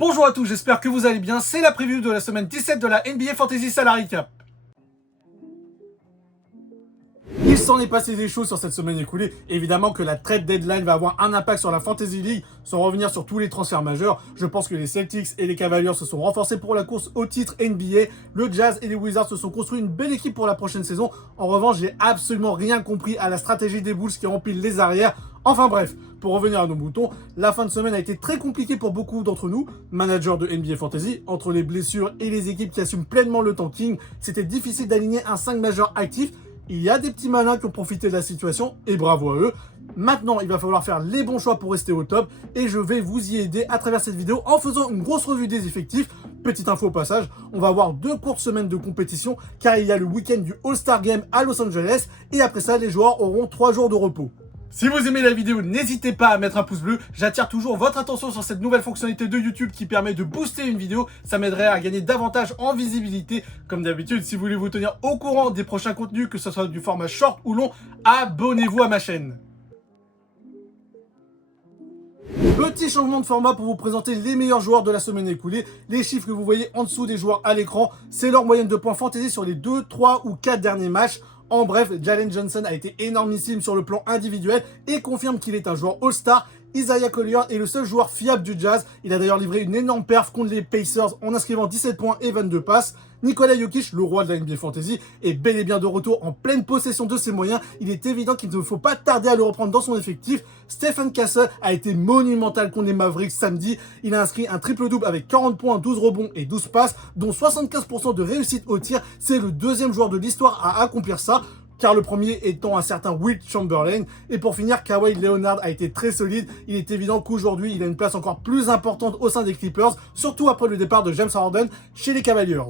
Bonjour à tous, j'espère que vous allez bien. C'est la preview de la semaine 17 de la NBA Fantasy Salary Cap. Il s'en est passé des choses sur cette semaine écoulée. Évidemment que la trade deadline va avoir un impact sur la Fantasy League, sans revenir sur tous les transferts majeurs. Je pense que les Celtics et les Cavaliers se sont renforcés pour la course au titre NBA. Le Jazz et les Wizards se sont construits une belle équipe pour la prochaine saison. En revanche, j'ai absolument rien compris à la stratégie des Bulls qui empilent les arrières. Enfin bref, pour revenir à nos moutons, la fin de semaine a été très compliquée pour beaucoup d'entre nous, managers de NBA Fantasy. Entre les blessures et les équipes qui assument pleinement le tanking, c'était difficile d'aligner un 5 majeur actif. Il y a des petits malins qui ont profité de la situation, et bravo à eux. Maintenant, il va falloir faire les bons choix pour rester au top, et je vais vous y aider à travers cette vidéo en faisant une grosse revue des effectifs. Petite info au passage, on va avoir 2 courtes semaines de compétition, car il y a le week-end du All-Star Game à Los Angeles, et après ça, les joueurs auront 3 jours de repos. Si vous aimez la vidéo, n'hésitez pas à mettre un pouce bleu. J'attire toujours votre attention sur cette nouvelle fonctionnalité de YouTube qui permet de booster une vidéo. Ça m'aiderait à gagner davantage en visibilité. Comme d'habitude, si vous voulez vous tenir au courant des prochains contenus, que ce soit du format short ou long, abonnez-vous à ma chaîne. Petit changement de format pour vous présenter les meilleurs joueurs de la semaine écoulée. Les chiffres que vous voyez en dessous des joueurs à l'écran, c'est leur moyenne de points fantasy sur les 2, 3 ou 4 derniers matchs. En bref, Jalen Johnson a été énormissime sur le plan individuel et confirme qu'il est un joueur All-Star. Isaiah Collier est le seul joueur fiable du Jazz. Il a d'ailleurs livré une énorme perf contre les Pacers en inscrivant 17 points et 22 passes. Nikola Jokic, le roi de la NBA Fantasy, est bel et bien de retour en pleine possession de ses moyens. Il est évident qu'il ne faut pas tarder à le reprendre dans son effectif. Stephen Castle a été monumental contre les Mavericks samedi. Il a inscrit un triple-double avec 40 points, 12 rebonds et 12 passes, dont 75% de réussite au tir. C'est le deuxième joueur de l'histoire à accomplir ça, car le premier étant un certain Wilt Chamberlain. Et pour finir, Kawhi Leonard a été très solide. Il est évident qu'aujourd'hui, il a une place encore plus importante au sein des Clippers, surtout après le départ de James Harden chez les Cavaliers.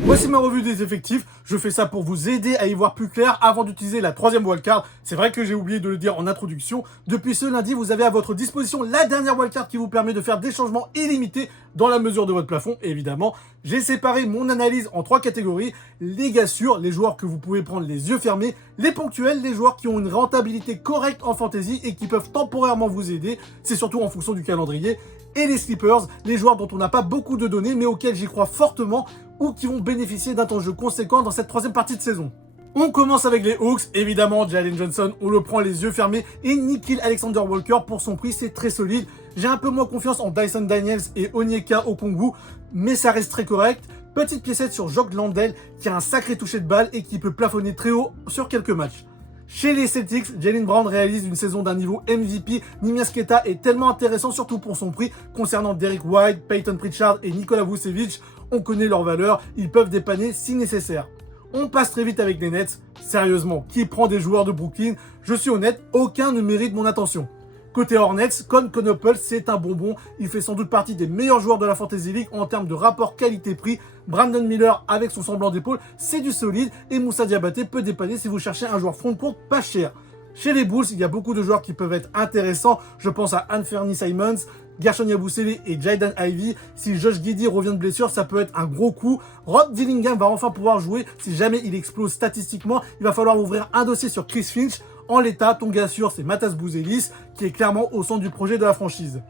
Voici ma revue des effectifs. Je fais ça pour vous aider à y voir plus clair avant d'utiliser la 3e wildcard. C'est vrai que j'ai oublié de le dire en introduction. Depuis ce lundi, vous avez à votre disposition la dernière wildcard qui vous permet de faire des changements illimités dans la mesure de votre plafond, évidemment. J'ai séparé mon analyse en 3 catégories. Les gars sûrs, les joueurs que vous pouvez prendre les yeux fermés. Les ponctuels, les joueurs qui ont une rentabilité correcte en fantasy et qui peuvent temporairement vous aider. C'est surtout en fonction du calendrier. Et les sleepers, les joueurs dont on n'a pas beaucoup de données mais auxquels j'y crois fortement ou qui vont bénéficier d'un temps de jeu conséquent dans cette 3e partie de saison. On commence avec les Hawks, évidemment Jalen Johnson, on le prend les yeux fermés, et Nickeil Alexander-Walker pour son prix, c'est très solide. J'ai un peu moins confiance en Dyson Daniels et Onyeka Okongwu, mais ça reste très correct. Petite piécette sur Jock Landale qui a un sacré toucher de balle et qui peut plafonner très haut sur quelques matchs. Chez les Celtics, Jaylen Brown réalise une saison d'un niveau MVP. Neemias Queta est tellement intéressant, surtout pour son prix. Concernant Derrick White, Peyton Pritchard et Nikola Vucevic, on connaît leur valeur, ils peuvent dépanner si nécessaire. On passe très vite avec les Nets. Sérieusement, qui prend des joueurs de Brooklyn? Je suis honnête, aucun ne mérite mon attention. Côté Hornets, Con Conopple, c'est un bonbon. Il fait sans doute partie des meilleurs joueurs de la Fantasy League en termes de rapport qualité-prix. Brandon Miller, avec son semblant d'épaule, c'est du solide. Et Moussa Diabaté peut dépanner si vous cherchez un joueur front-court pas cher. Chez les Bulls, il y a beaucoup de joueurs qui peuvent être intéressants. Je pense à Anthony Simons, Gershon Yabusele et Jaden Ivey. Si Josh Giddey revient de blessure, ça peut être un gros coup. Rob Dillingham va enfin pouvoir jouer. Si jamais il explose statistiquement, il va falloir ouvrir un dossier sur Chris Finch. En l'état, ton gars sûr, c'est Matas Bouzelis, qui est clairement au centre du projet de la franchise.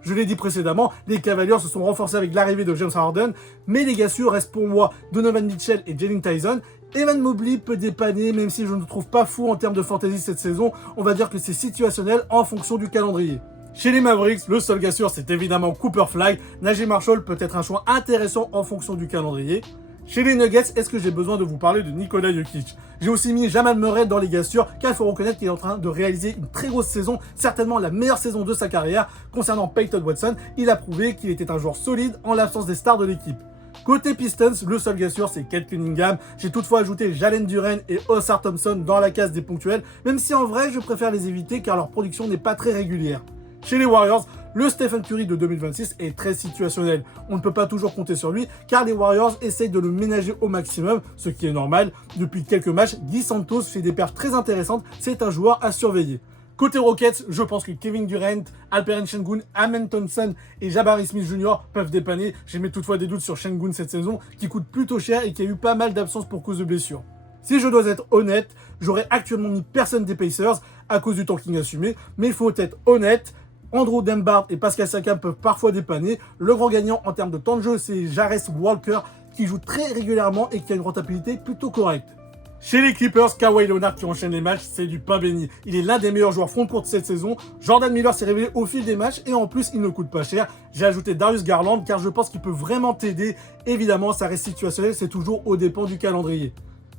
Je l'ai dit précédemment, les Cavaliers se sont renforcés avec l'arrivée de James Harden, mais les gars sûrs restent pour moi Donovan Mitchell et Jalen Tyson. Evan Mobley peut dépanner, même si je ne le trouve pas fou en termes de fantasy cette saison. On va dire que c'est situationnel en fonction du calendrier. Chez les Mavericks, le seul gars sûr, c'est évidemment Cooper Flag. Najee Marshall peut être un choix intéressant en fonction du calendrier. Chez les Nuggets, est-ce que j'ai besoin de vous parler de Nikola Jokic? J'ai aussi mis Jamal Murray dans les gars sûrs, car il faut reconnaître qu'il est en train de réaliser une très grosse saison, certainement la meilleure saison de sa carrière. Concernant Peyton Watson, il a prouvé qu'il était un joueur solide en l'absence des stars de l'équipe. Côté Pistons, le seul gars sûr, c'est Kate Cunningham. J'ai toutefois ajouté Jalen Duren et Oscar Thompson dans la case des ponctuels, même si en vrai, je préfère les éviter car leur production n'est pas très régulière. Chez les Warriors, le Stephen Curry de 2026 est très situationnel. On ne peut pas toujours compter sur lui car les Warriors essayent de le ménager au maximum, ce qui est normal. Depuis quelques matchs, Guy Santos fait des perfs très intéressantes, c'est un joueur à surveiller. Côté Rockets, je pense que Kevin Durant, Alperen Sengun, Amen Thompson et Jabari Smith Jr. peuvent dépanner. J'ai mis toutefois des doutes sur Sengun cette saison, qui coûte plutôt cher et qui a eu pas mal d'absences pour cause de blessures. Si je dois être honnête, j'aurais actuellement mis personne des Pacers à cause du tanking assumé, mais il faut être honnête, Andrew Dembart et Pascal Siakam peuvent parfois dépanner. Le grand gagnant en termes de temps de jeu, c'est Jarrett Walker qui joue très régulièrement et qui a une rentabilité plutôt correcte. Chez les Clippers, Kawhi Leonard qui enchaîne les matchs, c'est du pain béni. Il est l'un des meilleurs joueurs front-court de cette saison. Jordan Miller s'est révélé au fil des matchs et en plus, il ne coûte pas cher. J'ai ajouté Darius Garland car je pense qu'il peut vraiment t'aider. Évidemment, ça reste situationnel, c'est toujours aux dépens du calendrier.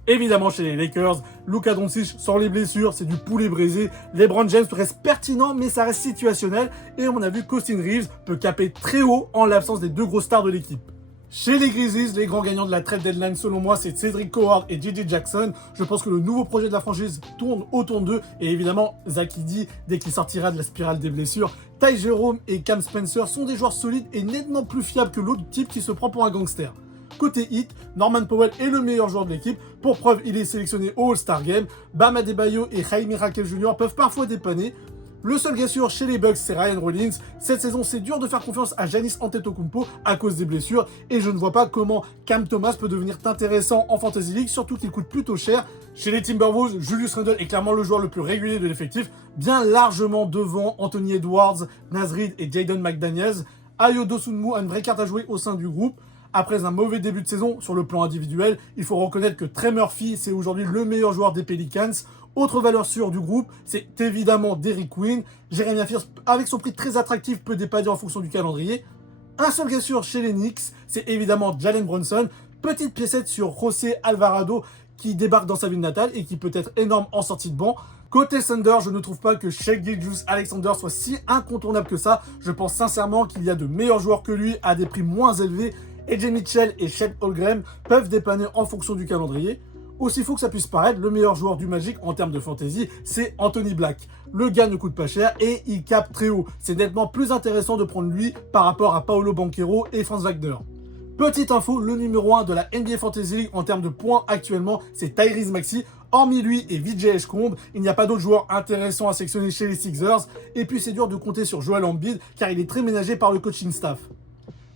Évidemment, chez les Lakers, Luka Doncic sans les blessures, c'est du poulet braisé. LeBron James reste pertinent, mais ça reste situationnel. Et on a vu qu'Austin Reeves peut caper très haut en l'absence des deux grosses stars de l'équipe. Chez les Grizzlies, les grands gagnants de la trade deadline, selon moi, c'est Cedric Howard et J.J. Jackson. Je pense que le nouveau projet de la franchise tourne autour d'eux. Et évidemment, Zach Edey, dès qu'il sortira de la spirale des blessures. Ty Jerome et Cam Spencer sont des joueurs solides et nettement plus fiables que l'autre type qui se prend pour un gangster. Côté Heat, Norman Powell est le meilleur joueur de l'équipe. Pour preuve, il est sélectionné au All-Star Game. Bam Adebayo et Jaime Jaquez Jr. peuvent parfois dépanner. Le seul gars sûr chez les Bucks, c'est Ryan Rollins. Cette saison, c'est dur de faire confiance à Giannis Antetokounmpo à cause des blessures. Et je ne vois pas comment Cam Thomas peut devenir intéressant en Fantasy League, surtout qu'il coûte plutôt cher. Chez les Timberwolves, Julius Randle est clairement le joueur le plus régulier de l'effectif, bien largement devant Anthony Edwards, Naz Reid et Jaden McDaniels. Ayo Dosunmu a une vraie carte à jouer au sein du groupe. Après un mauvais début de saison sur le plan individuel, il faut reconnaître que Trey Murphy, c'est aujourd'hui le meilleur joueur des Pelicans. Autre valeur sûre du groupe, c'est évidemment Derrick Queen. Jeremiah Fierce, avec son prix très attractif, peut dépanner en fonction du calendrier. Un seul gars sûr chez les Knicks, c'est évidemment Jalen Brunson. Petite piécette sur José Alvarado qui débarque dans sa ville natale et qui peut être énorme en sortie de banc. Côté Thunder, je ne trouve pas que Shai Gilgeous-Alexander soit si incontournable que ça. Je pense sincèrement qu'il y a de meilleurs joueurs que lui à des prix moins élevés. AJ Mitchell et Chet Holmgren peuvent dépanner en fonction du calendrier. Aussi fou que ça puisse paraître, le meilleur joueur du Magic en termes de fantasy, c'est Anthony Black. Le gars ne coûte pas cher et il capte très haut. C'est nettement plus intéressant de prendre lui par rapport à Paolo Banchero et Franz Wagner. Petite info, le numéro 1 de la NBA Fantasy League en termes de points actuellement, c'est Tyrese Maxey. Hormis lui et Vijay Eshkomb, il n'y a pas d'autres joueurs intéressants à sélectionner chez les Sixers. Et puis c'est dur de compter sur Joel Embiid car il est très ménagé par le coaching staff.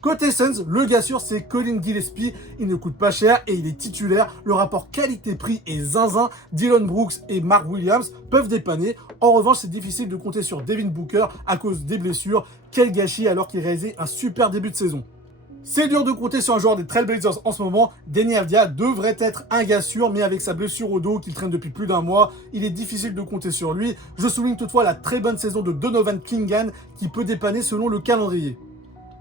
Côté Suns, le gars sûr c'est Colin Gillespie, il ne coûte pas cher et il est titulaire. Le rapport qualité-prix est zinzin. Dillon Brooks et Mark Williams peuvent dépanner. En revanche, c'est difficile de compter sur Devin Booker à cause des blessures. Quel gâchis alors qu'il réalisait un super début de saison. C'est dur de compter sur un joueur des Trailblazers en ce moment. Deni Avdija devrait être un gars sûr, mais avec sa blessure au dos qu'il traîne depuis plus d'un mois, il est difficile de compter sur lui. Je souligne toutefois la très bonne saison de Donovan Clingan qui peut dépanner selon le calendrier.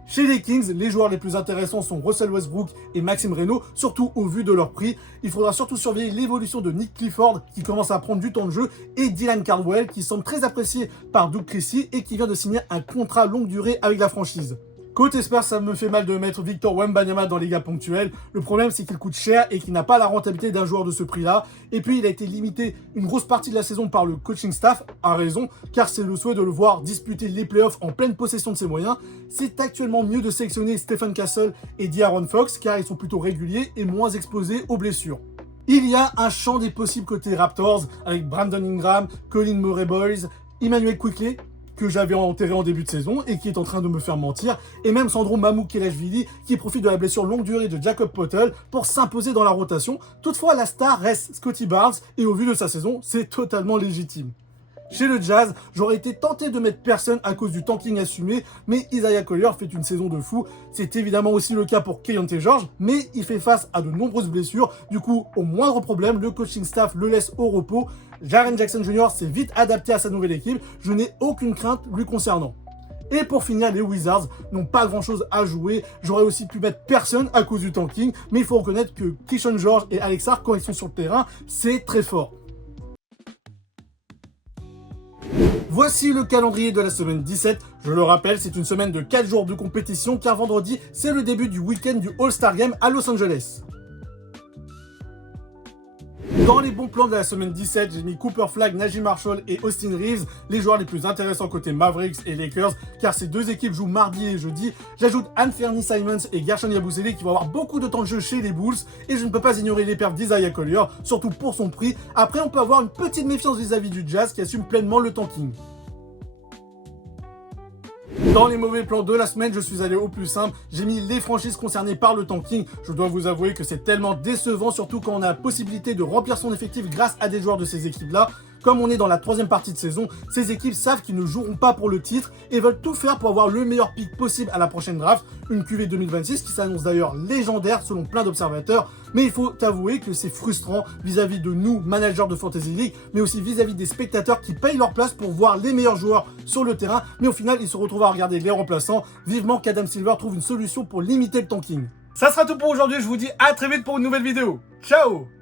Chez les Kings, les joueurs les plus intéressants sont Russell Westbrook et Maxime Reynaud, surtout au vu de leur prix. Il faudra surtout surveiller l'évolution de Nick Clifford qui commence à prendre du temps de jeu et Dylan Cardwell qui semble très apprécié par Doug Christie et qui vient de signer un contrat longue durée avec la franchise. Côté Spurs, ça me fait mal de mettre Victor Wembanyama dans les gars ponctuels. Le problème, c'est qu'il coûte cher et qu'il n'a pas la rentabilité d'un joueur de ce prix-là. Et puis, il a été limité une grosse partie de la saison par le coaching staff, à raison, car c'est le souhait de le voir disputer les playoffs en pleine possession de ses moyens. C'est actuellement mieux de sélectionner Stephen Castle et De'Aaron Fox, car ils sont plutôt réguliers et moins exposés aux blessures. Il y a un champ des possibles côté Raptors, avec Brandon Ingram, Colin Murray-Boyles, Emmanuel Quickley, que j'avais enterré en début de saison et qui est en train de me faire mentir, et même Sandro Mamukelashvili qui profite de la blessure longue durée de Jacob Poeltl pour s'imposer dans la rotation. Toutefois, la star reste Scottie Barnes et au vu de sa saison, c'est totalement légitime. Chez le Jazz, j'aurais été tenté de mettre personne à cause du tanking assumé, mais Isaiah Collier fait une saison de fou. C'est évidemment aussi le cas pour Keyonte George, mais il fait face à de nombreuses blessures. Du coup, au moindre problème, le coaching staff le laisse au repos. Jaren Jackson Jr. s'est vite adapté à sa nouvelle équipe. Je n'ai aucune crainte lui concernant. Et pour finir, les Wizards n'ont pas grand chose à jouer. J'aurais aussi pu mettre personne à cause du tanking, mais il faut reconnaître que Keyshawn George et Alex Sarr, quand ils sont sur le terrain, c'est très fort. Voici le calendrier de la semaine 17. Je le rappelle, c'est une semaine de 4 jours de compétition car vendredi, c'est le début du week-end du All-Star Game à Los Angeles. Dans les bons plans de la semaine 17, j'ai mis Cooper Flagg, Najee Marshall et Austin Reeves, les joueurs les plus intéressants côté Mavericks et Lakers, car ces deux équipes jouent mardi et jeudi. J'ajoute Anthony Simons et Gershon Yabusele qui vont avoir beaucoup de temps de jeu chez les Bulls, et je ne peux pas ignorer les perfs d'Isaiah Collier, surtout pour son prix. Après, on peut avoir une petite méfiance vis-à-vis du Jazz qui assume pleinement le tanking. Dans les mauvais plans de la semaine, je suis allé au plus simple. J'ai mis les franchises concernées par le tanking. Je dois vous avouer que c'est tellement décevant, surtout quand on a la possibilité de remplir son effectif grâce à des joueurs de ces équipes-là. comme on est dans la troisième partie de saison, ces équipes savent qu'ils ne joueront pas pour le titre et veulent tout faire pour avoir le meilleur pick possible à la prochaine draft, une QV 2026 qui s'annonce d'ailleurs légendaire selon plein d'observateurs, mais il faut avouer que c'est frustrant vis-à-vis de nous, managers de Fantasy League, mais aussi vis-à-vis des spectateurs qui payent leur place pour voir les meilleurs joueurs sur le terrain, mais au final ils se retrouvent à regarder les remplaçants. Vivement qu'Adam Silver trouve une solution pour limiter le tanking. Ça sera tout pour aujourd'hui, je vous dis à très vite pour une nouvelle vidéo. Ciao!